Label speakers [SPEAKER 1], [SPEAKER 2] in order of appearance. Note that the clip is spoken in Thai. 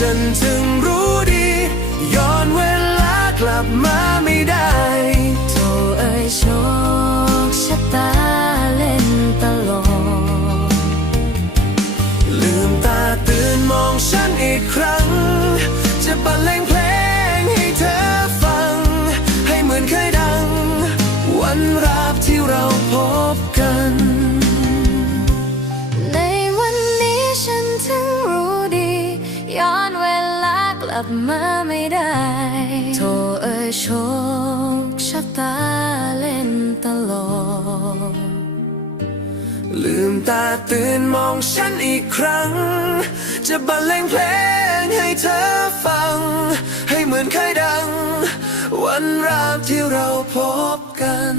[SPEAKER 1] ฉันถึงรู้ดีย้อนเวลากลับมาไม่ได้
[SPEAKER 2] โทเอ่ยโชคชะตาเล่นตลอด
[SPEAKER 1] ลืมตาตื่นมองฉันอีกครั้ง จะบรรเลงเพลง
[SPEAKER 2] ลับมาไม่ได้โทเอ่ยโชคชะตาเล่นตลก
[SPEAKER 1] ลืมตาตื่นมองฉันอีกครั้ง จะบรรเลงเพลงให้เธอฟัง ให้เหมือนเคยดัง วันราบที่เราพบกัน